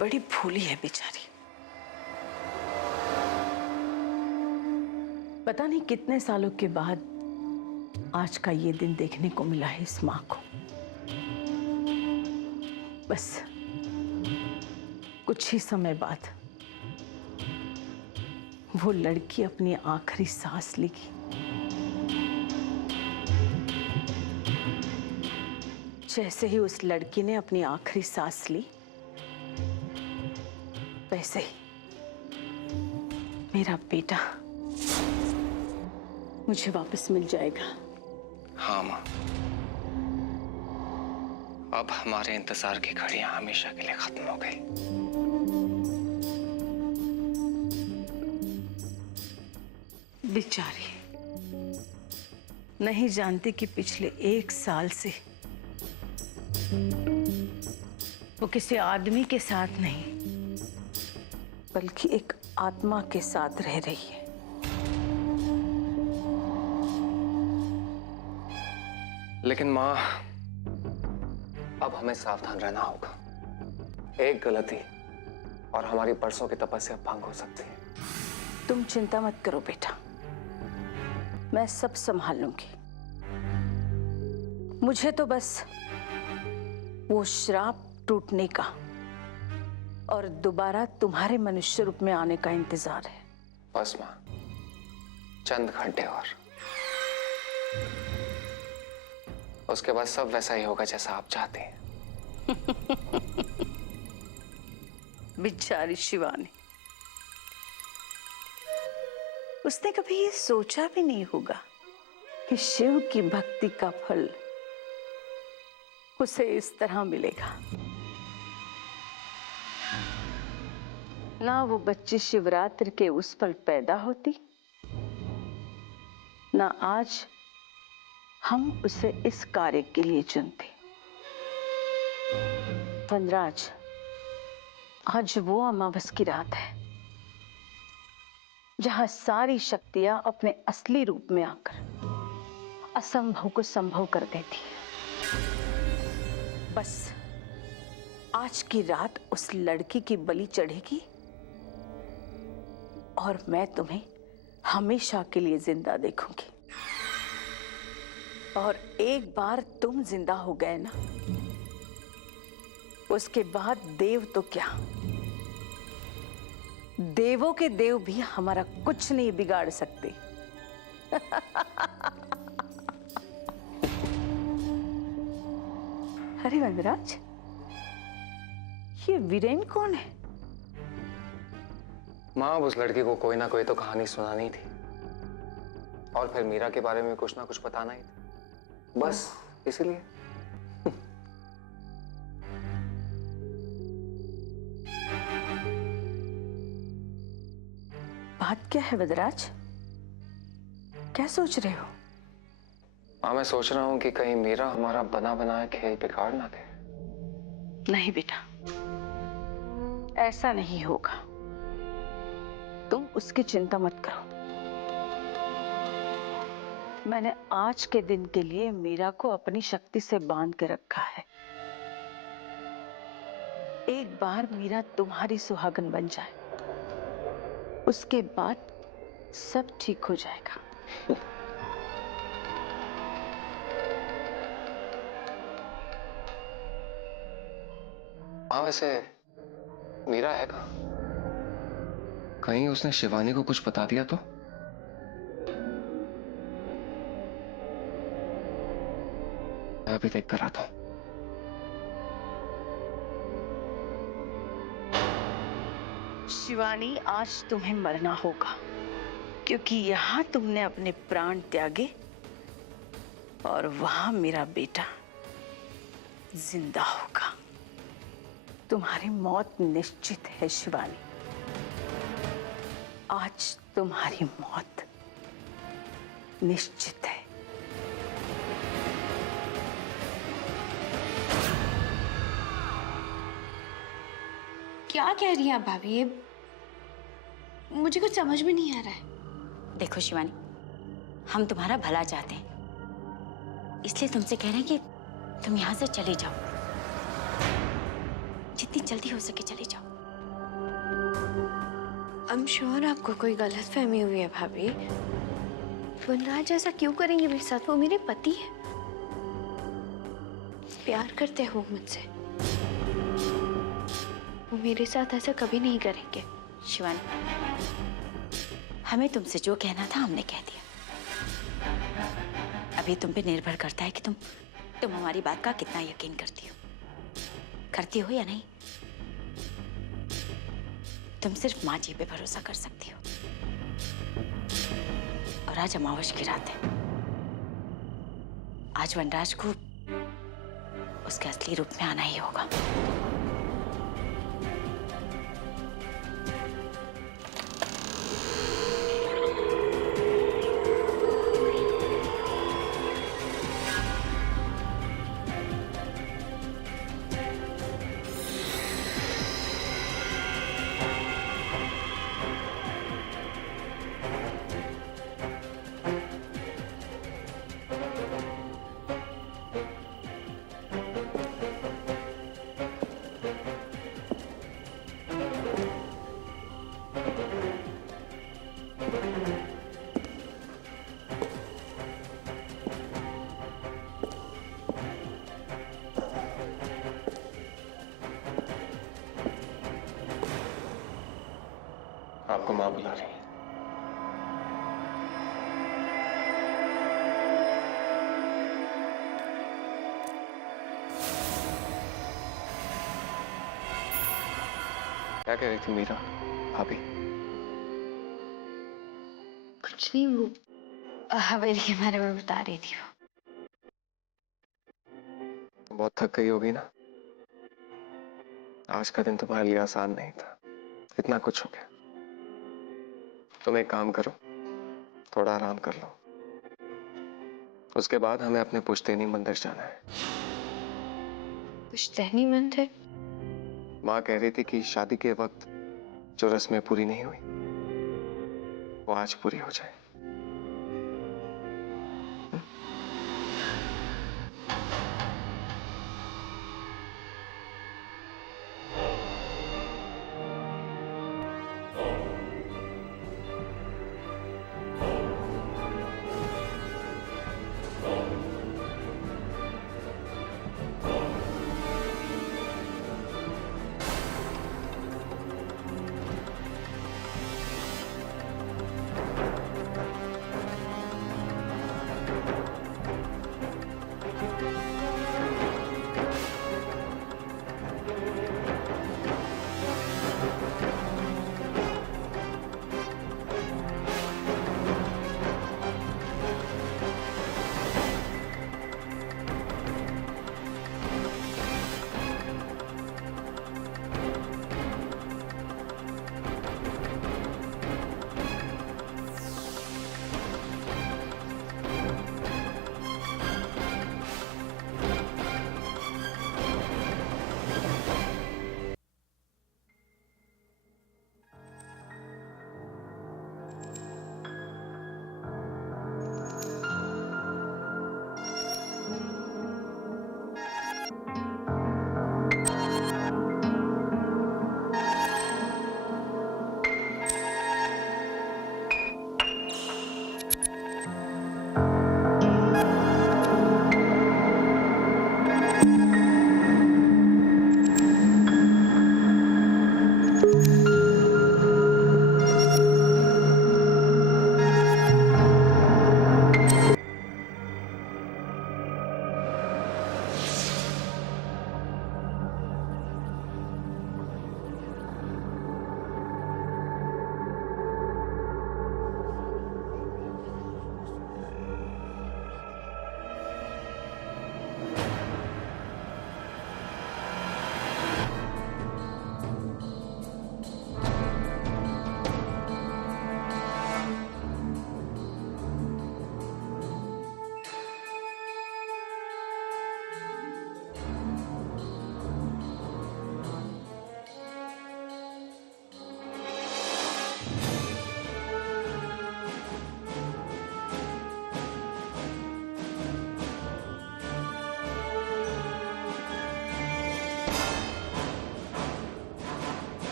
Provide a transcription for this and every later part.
बड़ी भोली है बेचारी। पता नहीं कितने सालों के बाद आज का ये दिन देखने को मिला है इस माँ को। बस कुछ ही समय बाद वो लड़की अपनी आखिरी सांस लेगी। जैसे ही उस लड़की ने अपनी आखिरी सांस ली, वैसे ही मेरा बेटा मुझे वापस मिल जाएगा। हाँ माँ, अब हमारे इंतजार की घड़ियां हमेशा के लिए खत्म हो गई। बेचारी नहीं जानती कि पिछले 1 साल से वो किसी आदमी के साथ नहीं बल्कि एक आत्मा के साथ रह रही है। लेकिन माँ, अब हमें सावधान रहना होगा। एक गलती और हमारी बरसों की तपस्या भंग हो सकती है। तुम चिंता मत करो बेटा, मैं सब संभाल लूंगी। मुझे तो बस वो श्राप टूटने का और दोबारा तुम्हारे मनुष्य रूप में आने का इंतजार है। बस माँ, चंद घंटे और, उसके बाद सब वैसा ही होगा जैसा आप चाहते हैं। बेचारी शिवानी, उसने कभी ये सोचा भी नहीं होगा कि शिव की भक्ति का फल उसे इस तरह मिलेगा। ना वो बच्ची शिवरात्रि के उस पल पैदा होती, ना आज हम उसे इस कार्य के लिए चुनते। वनराज, आज वो अमावस की रात है जहां सारी शक्तियां अपने असली रूप में आकर असंभव को संभव कर देती है। बस आज की रात उस लड़की की बलि चढ़ेगी और मैं तुम्हें हमेशा के लिए जिंदा देखूंगी। और एक बार तुम जिंदा हो गए ना, उसके बाद देव तो क्या, देवों के देव भी हमारा कुछ नहीं बिगाड़ सकते। अरे वनराज, ये वीरेन कौन है? माँ, उस लड़की को कोई ना कोई तो कहानी सुनानी थी और फिर मीरा के बारे में कुछ ना कुछ बताना ही था, बस इसीलिए। बात क्या है वनराज? क्या सोच रहे हो? हाँ, मैं सोच रहा हूँ कि कहीं मीरा हमारा बना बनाया खेल बिगाड़ ना दे। नहीं बेटा, ऐसा नहीं होगा। तुम उसकी चिंता मत करो। मैंने आज के दिन के लिए मीरा को अपनी शक्ति से बांध के रखा है। एक बार मीरा तुम्हारी सुहागन बन जाए, उसके बाद सब ठीक हो जाएगा। हाँ, वैसे मीरा है कहाँ? कहीं उसने शिवानी को कुछ बता दिया तो? मैं अभी देख कर आता हूँ। शिवानी, आज तुम्हें मरना होगा, क्योंकि यहां तुमने अपने प्राण त्यागे और वहां मेरा बेटा जिंदा होगा। तुम्हारी मौत निश्चित है शिवानी। आज तुम्हारी मौत निश्चित है। क्या कह रही हैं भाभी? ये मुझे कुछ समझ में नहीं आ रहा है। देखो शिवानी, हम तुम्हारा भला चाहते हैं, इसलिए तुमसे कह रहे हैं कि तुम यहाँ से चले जाओ, जितनी जल्दी हो सके चले जाओ। I'm sure आपको कोई गलत फहमी हुई है भाभी। वनराज ऐसा क्यों करेंगे मेरे साथ? वो मेरे पति है, प्यार करते हैं वो मुझसे। वो मेरे साथ ऐसा कभी नहीं करेंगे। शिवानी, हमें तुमसे जो कहना था हमने कह दिया। अभी तुम पे निर्भर करता है कि तुम हमारी बात का कितना यकीन करती हो। करती हो या नहीं? तुम सिर्फ माँ जी पे भरोसा कर सकती हो। और आज अमावस की रात है। आज वनराज को उसके असली रूप में आना ही होगा। आपको माँ बुला रही है। क्या कह रही थी मीरा भाभी? कुछ नहीं, वो हवेली के बारे में बता रही थी। वो बहुत थक गई होगी ना। आज का दिन तुम्हारे लिए आसान नहीं था। इतना कुछ हो गया। तुम एक काम करो, थोड़ा आराम कर लो। उसके बाद हमें अपने पुश्तैनी मंदिर जाना है। पुश्तैनी मंदिर? माँ कह रही थी कि शादी के वक्त जो रस्में पूरी नहीं हुई वो आज पूरी हो जाए।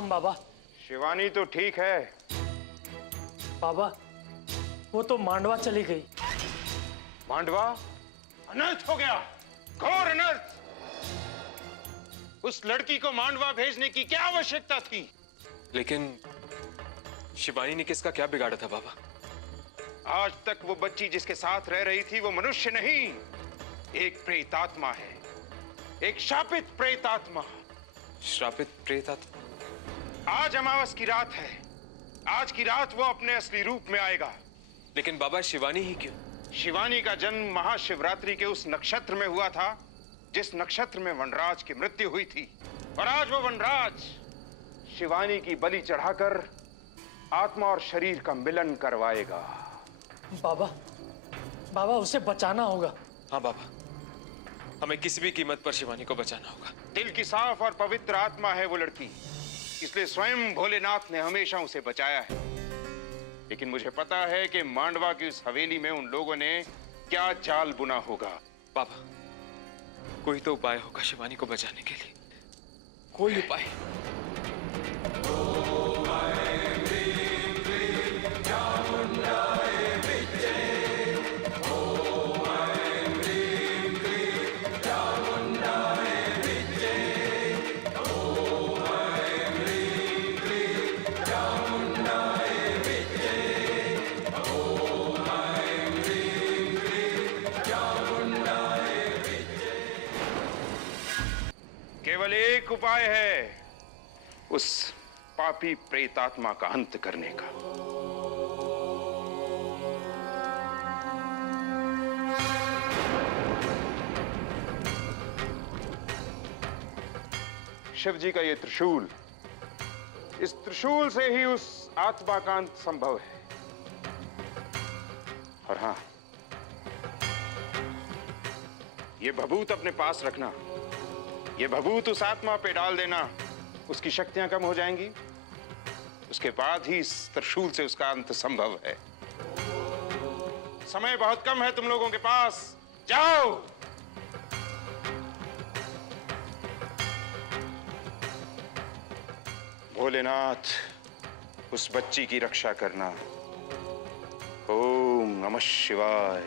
प्रणाम बाबा। शिवानी तो ठीक है। बाबा वो तो मांडवा चली गई। मांडवा? अनर्थ हो गया, घोर अनर्थ। उस लड़की को मांडवा भेजने की क्या आवश्यकता थी? लेकिन शिवानी ने किसका क्या बिगाड़ा था बाबा? आज तक वो बच्ची जिसके साथ रह रही थी वो मनुष्य नहीं, एक प्रेतात्मा है, एक शापित प्रेतात्मा। श्रापित प्रेतात्मा? आज अमावस की रात है, आज की रात वो अपने असली रूप में आएगा। लेकिन बाबा शिवानी ही क्यों? शिवानी का जन्म महाशिवरात्रि के उस नक्षत्र में हुआ था जिस नक्षत्र में वनराज की मृत्यु हुई थी, और आज वो वनराज शिवानी की बलि चढ़ाकर आत्मा और शरीर का मिलन करवाएगा। बाबा उसे बचाना होगा। हाँ बाबा, हमें किसी भी कीमत पर शिवानी को बचाना होगा। दिल की साफ और पवित्र आत्मा है वो लड़की, इसलिए स्वयं भोलेनाथ ने हमेशा उसे बचाया है। लेकिन मुझे पता है कि मांडवा की उस हवेली में उन लोगों ने क्या जाल बुना होगा। बाबा कोई तो उपाय होगा शिवानी को बचाने के लिए, कोई उपाय। केवल एक उपाय है उस पापी प्रेतात्मा का अंत करने का। शिव जी का ये त्रिशूल, इस त्रिशूल से ही उस आत्मा का अंत संभव है। और हां, ये भभूत अपने पास रखना। ये भभूत उस आत्मा पे डाल देना, उसकी शक्तियां कम हो जाएंगी। उसके बाद ही इस त्रिशूल से उसका अंत संभव है। समय बहुत कम है तुम लोगों के पास, जाओ। भोलेनाथ उस बच्ची की रक्षा करना। ओम नमः शिवाय।